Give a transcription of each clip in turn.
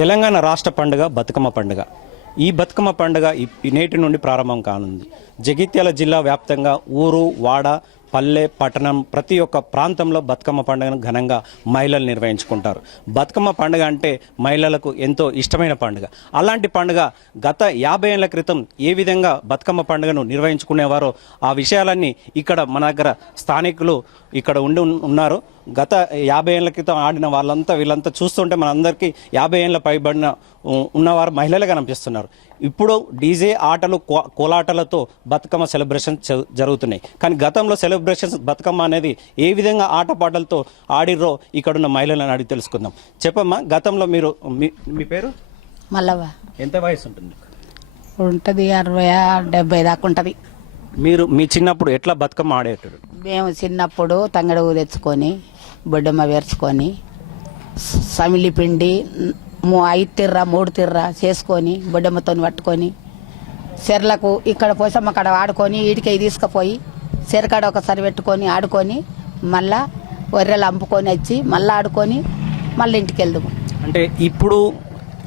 తెలంగాణ రాష్ట్ర పండుగ బతుకమ్మ పండుగ. ఈ బతుకమ్మ పండుగ ఈ- నేటి నుండి ప్రారంభం కానుంది. జగిత్యాల జిల్లా వ్యాప్తంగా ఊరు వాడ పల్లె పట్టణం ప్రతి ఒక్క ప్రాంతంలో బతుకమ్మ పండుగను ఘనంగా మహిళలు నిర్వహించుకుంటారు. బతుకమ్మ పండుగ అంటే మహిళలకు ఎంతో ఇష్టమైన పండుగ. అలాంటి పండుగ గత యాభై ఏళ్ళ క్రితం ఏ విధంగా బతుకమ్మ పండుగను నిర్వహించుకునేవారో ఆ విషయాలన్నీ ఇక్కడ మన దగ్గర స్థానికులు ఇక్కడ ఉండి ఉన్- ఉన్నారు. గత యాభై ఏళ్ళ క్రితం ఆడిన వాళ్ళంతా వీళ్ళంతా చూస్తుంటే మనందరికీ యాభై ఏళ్ళ పైబడిన ఉన్నవారు మహిళలే కనిపిస్తున్నారు. ఇప్పుడు డీజే ఆటలు కో- కోలాటలతో బతుకమ్మ సెలబ్రేషన్ జరుగుతున్నాయి. కానీ గతంలో సెలబ్రేషన్స్ బతుకమ్మ అనేది ఏ విధంగా ఆటపాటలతో ఆడిర్రో ఇక్కడున్న మహిళలను అడిగి తెలుసుకుందాం. చెప్పమ్మా గతంలో మీరు మీ పేరు? మల్లవ్వ. ఎంత వయసు ఉంటుంది ఉంటుంది అరవై డెబ్బై దాకా ఉంటుంది. మీరు మీ చిన్నప్పుడు ఎట్లా బతుకమ్మ ఆడేటారు మేము చిన్నప్పుడు తంగడు తెచ్చుకొని బొడ్డమ్మ వేర్చుకొని సమిలి పిండి మూ- ఐదు తిర్ర మూడు తిర్ర చేసుకొని బొడ్డమ్మతో పట్టుకొని చెర్లకు ఇక్కడ పోసమ్మ కాడ ఆడుకొని ఈడికి తీసుకుపోయి చెరకాడ ఒకసారి పెట్టుకొని ఆడుకొని మళ్ళా ఒర్రెలు అంపుకొని వచ్చి మళ్ళీ ఆడుకొని మళ్ళీ ఇంటికి వెళ్దాము అంటే ఇప్పుడు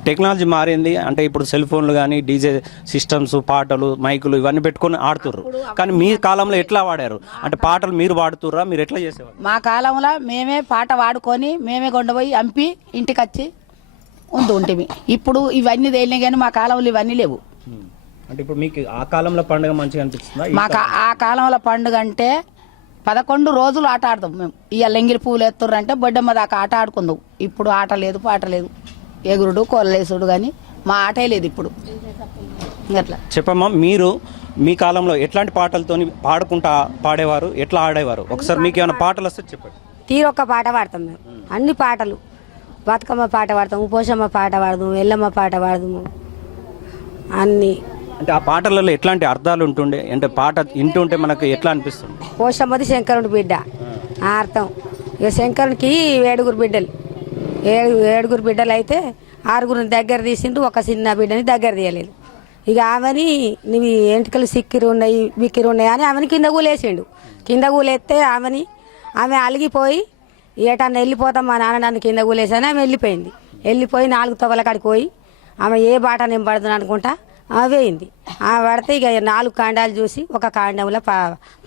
టెక్నాలజీ మారింది. అంటే ఇప్పుడు సెల్ ఫోన్లు కానీ డీజే సిస్టమ్స్ పాటలు మైకులు ఇవన్నీ పెట్టుకొని ఆడుతుర్రు. కానీ మీ కాలంలో ఎట్లా వాడారు? అంటే పాటలు మీరు పాడుతుర్రా? మీరు ఎట్లా చేసేవారు మా కాలంలో మేమే పాట వాడుకొని మేమే కొండపోయి అంపి ఇంటికి వచ్చి ఉంటూ ఉంటిమి ఇప్పుడు ఇవన్నీ తేలినాయి కానీ మా కాలంలో ఇవన్నీ లేవు. అంటే ఇప్పుడు మీకు ఆ కాలంలో పండుగ మంచిగా అనిపిస్తుందా? మాకు ఆ కాలంలో? పండుగ అంటే పదకొండు రోజులు ఆట ఆడతాం మేము. ఇవాళ ఎంగిలి పువ్వులు ఎత్తుర్రు అంటే బొడ్డమ్మ దాకా ఆట ఆడుకుందాం. ఇప్పుడు ఆట లేదు పాట లేదు. ఎగురుడు కొల్లేసుడు కానీ మా ఆటే లేదు ఇప్పుడు. అట్లా. చెప్పమ్మా మీరు మీ కాలంలో ఎట్లాంటి పాటలతోని పాడుకుంటా పాడేవారు? ఎట్లా ఆడేవారు? ఒకసారి మీకు ఏమైనా పాటలు వస్తే చెప్పండి. తీరొక్క పాట పాడతాం మేము. అన్ని పాటలు. బతుకమ్మ పాట పాడతాము పోషమ్మ పాట పాడదాము ఎల్లమ్మ పాట పాడదాము అన్ని. అంటే ఆ పాటలలో ఎట్లాంటి అర్థాలు ఉంటుండే? అంటే పాట వింటుంటే మనకు ఎట్లా అనిపిస్తుంది? పోషమ్మది శంకరుని బిడ్డ. ఆ అర్థం. ఇక శంకరునికి ఏడుగురు బిడ్డలు. ఏడు ఏడుగురు బిడ్డలు అయితే ఆరుగురిని దగ్గర తీసిండు ఒక చిన్న బిడ్డని దగ్గర తీయలేదు. ఇక ఆమెని నీవి ఎంటికలు సిక్కిరి ఉన్నాయి బిక్కిరి ఉన్నాయి అని ఆమెని కింద కూలేసిండు. కింద కూలేస్తే ఆమెని ఆమె అలిగిపోయి ఏటన్నా వెళ్ళిపోతాం మా నాన్న నన్ను కింద కూలేసాను ఆమె వెళ్ళిపోయింది. వెళ్ళిపోయి నాలుగు తొగల కాడికి పోయి ఆమె ఏ బాట నేను అనుకుంటా వేయింది ఆమె పడితే ఇక నాలుగు కాండాలు చూసి ఒక కాండంలో పా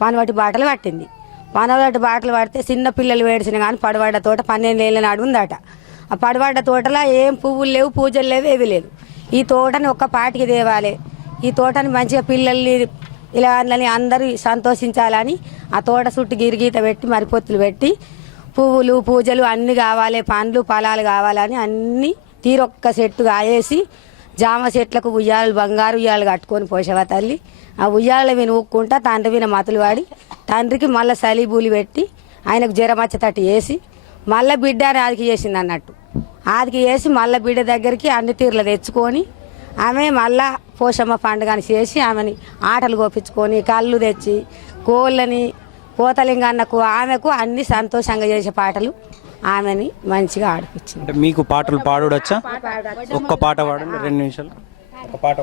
పానవటి బాటలు పట్టింది. పానవటి బాటలు పడితే చిన్న పిల్లలు వేడిసిన కానీ పడబడ్డ తోట పన్నెండు ఏళ్ళ నాడు ఉందట. ఆ పడబడ్డ తోటలో ఏం పువ్వులు లేవు పూజలు లేవు ఏవి లేదు ఈ తోటని ఒక్క పాటికి తేవాలి. ఈ తోటని మంచిగా పిల్లల్ని ఇలా అందరూ సంతోషించాలని ఆ తోట చుట్టూ గిరిగీత పెట్టి మరిపొత్తులు పెట్టి పువ్వులు పూజలు అన్నీ కావాలి పండ్లు ఫలాలు కావాలని అన్నీ తీరొక్క చెట్టు కాయేసి జామ చెట్లకు ఉయ్యాలు బంగారు ఉయ్యాలు కట్టుకొని పోసేవా తల్లి? ఆ ఉయ్యాల మీద ఊక్కుంటా తండ్రి మీద మతులు వాడి తండ్రికి మళ్ళీ సలీబూలి పెట్టి ఆయనకు జ్వరం వచ్చేటట్టు వేసి మళ్ళీ బిడ్డ అని ఆదికి చేసింది అన్నట్టు. ఆదికి వేసి మళ్ళీ బిడ్డ దగ్గరికి అన్ని తీర్లు తెచ్చుకొని ఆమె మళ్ళా పోషమ్మ పండుగని చేసి ఆమెని ఆటలు కోపించుకొని కళ్ళు తెచ్చి కోళ్ళని పోతలింగన్నకు ఆమెకు అన్ని సంతోషంగా చేసే పాటలు. ఆమెని మంచిగా ఆడిపించింది. అంటే మీకు పాటలు పాడవచ్చా ఒక్క పాట పాడండి రెండు నిమిషాలు. ఒక పాట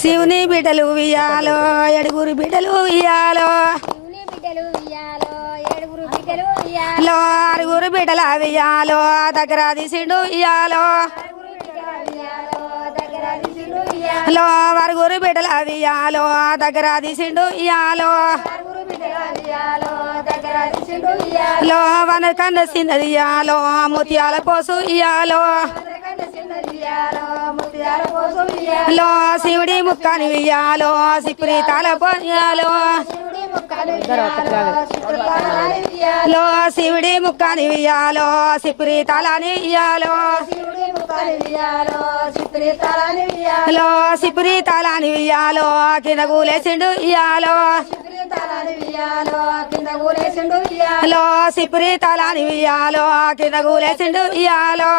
శివుని బిడ్డలు ఉయ్యాలో ఏడుగురు బిడ్డలు ఉయ్యాలో. లో ఆరుగురు బిడ్డల ఉయ్యాలో దగ్గర తీసిండు ఉయ్యాలో. లో ఆరుగురు బిడ్డల ఉయ్యాలో దగ్గర తీసిండు ఉయ్యాలో. లో వన కన్న చిన్నది ఇయ్యాలో ముత్యాల పోసు ఇయ్యాలో లో శివుడి ముక్కని ఇయ్యాలో సిప్రి తల పోయాలో లో శివుడి ముక్కని ఇయ్యాలో సిప్రి తలని ఇయ్యాలో లో సిప్రి తలని ఇయ్యాలో. కింద కూలేసిండు ఇయ్యాలో. లో సిప్రి తలని ఇయ్యాలో. కింద కూలేసిండు ఇయ్యాలో.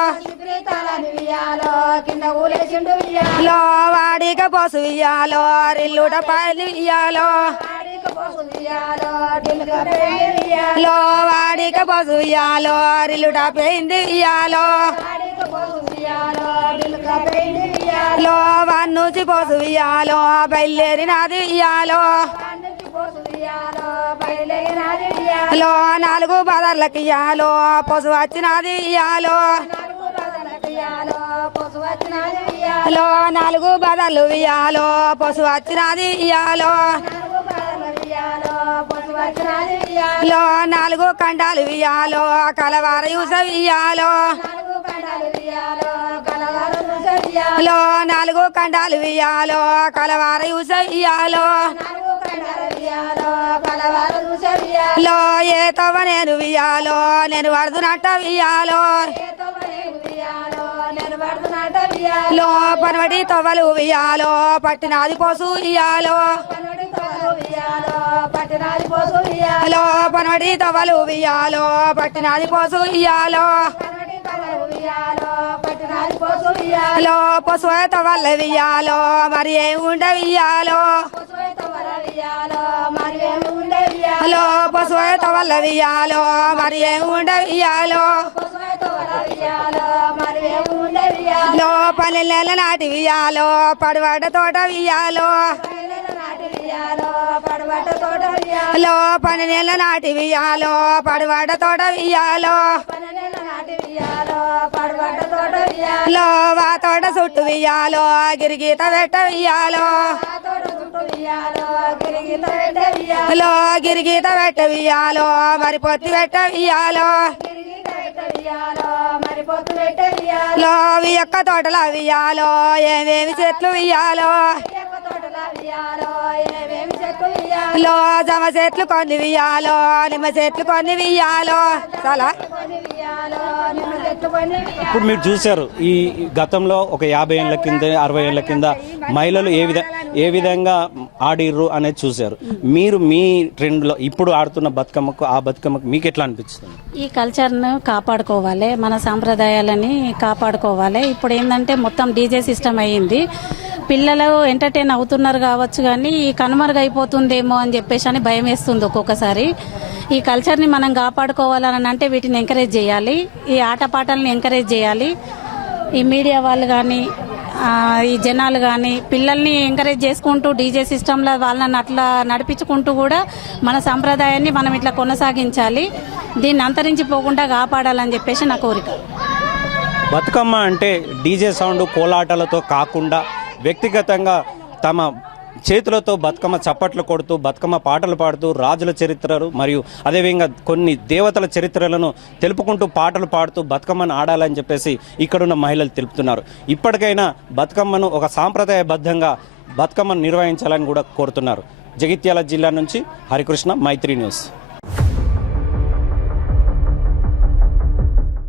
లో వాడిక పోసు ఇయ్యాలో రిల్లుట పైలు ఇయ్యాలో. లో వాడిక పోసు ఇయ్యాలో రిల్లుట పోయింది ఇయ్యాలో లో వన్నుచి పోసు ఇయ్యాలో బయలుదేరినది ఇయ్యాలో లో నాలుగు బదర్లకి ఇయ్యాలో పొసు వచ్చినది ఇయ్యాలో లో నాలుగు బదర్లు ఇయ్యాలో పొసు వచ్చినది ఇయ్యాలో లో నాలుగు కండాలు ఇయ్యాలో కలవార యూస ఇయ్యాలో. లో నాలుగు కండాలు ఇయ్యాలో కలవార యూస ఇయ్యాలో. లో ఏ తవ్వ నేను వియ్యాలో నేను వడుదునట్ట వియ్యాలో లో పనవడి తవ్వలు వియ్యాలో పట్టినాది పోసు ఇయ్యాలో పనవడి తవ్వలు వియ్యాలో పట్టినాది పోసు ఇయ్యాలో లో పశు తవ్వల వియ్యాలో మరి ఏం ఉండ వియ్యాలో హలో పశు తవ్వల వియ్యాలో మరి ఏం ఉండ వియ్యాలో లో పల్లెల నాటి వియ్యాలో పడవాడ తోట వియ్యాలో లో పని నెల నాటి వియ్యాలో పడవాడ తోట వియ్యాలో. లో వా తోట చుట్టు వియ్యాలో గిరిగీత పెట్ట వియ్యాలో. లో గిరిగీత పెట్ట వియ్యాలో మరి పొత్తి పెట్ట వియ్యాలో. లో యొక్క తోటల వియ్యాలో ఏమేమి చెట్లు వియ్యాలో. లో జమ చెట్లు కొన్ని వియ్యాలో నిమ్మ చెట్లు కొన్ని వియ్యాలో చాలా ఇప్పుడు మీరు చూశారు ఈ గతంలో ఒక యాభై ఏళ్ళ కింద అరవై ఏళ్ళ కింద మహిళలు ఏ విధ ఏ విధంగా ఆడిర్రు అనేది చూశారు. మీరు మీ ట్రెండ్లో ఇప్పుడు ఆడుతున్న బతుకమ్మకు ఆ బతుకమ్మకు మీకు ఎట్లా అనిపిస్తుంది? ఈ కల్చర్ను కాపాడుకోవాలి మన సాంప్రదాయాలని కాపాడుకోవాలి. ఇప్పుడు ఏంటంటే మొత్తం డీజే సిస్టమ్ అయ్యింది. పిల్లలు ఎంటర్టైన్ అవుతున్నారు కావచ్చు కానీ ఈ కనుమరుగైపోతుందేమో అని చెప్పేసి అని భయం వేస్తుంది ఒక్కొక్కసారి. ఈ కల్చర్ని మనం కాపాడుకోవాలని అంటే వీటిని ఎంకరేజ్ చేయాలి. ఈ ఆటపాటల్ని ఎంకరేజ్ చేయాలి. ఈ మీడియా వాళ్ళు కానీ ఈ జనాలు కానీ పిల్లల్ని ఎంకరేజ్ చేసుకుంటూ డీజే సిస్టంలో వాళ్ళని అట్లా నడిపించుకుంటూ కూడా మన సంప్రదాయాన్ని మనం ఇట్లా కొనసాగించాలి. దీన్ని అంతరించిపోకుండా కాపాడాలని చెప్పేసి నా కోరిక. బతుకమ్మ అంటే డీజే సౌండ్ కోలాటాలతో కాకుండా వ్యక్తిగతంగా తమ చేతులతో బతుకమ్మ చప్పట్లు కొడుతూ బతుకమ్మ పాటలు పాడుతూ రాజుల చరిత్రలు మరియు అదేవిధంగా కొన్ని దేవతల చరిత్రలను తెలుపుకుంటూ పాటలు పాడుతూ బతుకమ్మను ఆడాలని చెప్పేసి ఇక్కడున్న మహిళలు తెలుపుతున్నారు. ఇప్పటికైనా బతుకమ్మను ఒక సాంప్రదాయబద్ధంగా బతుకమ్మను నిర్వహించాలని కూడా కోరుతున్నారు. జగిత్యాల జిల్లా నుంచి హరికృష్ణ మైత్రి న్యూస్.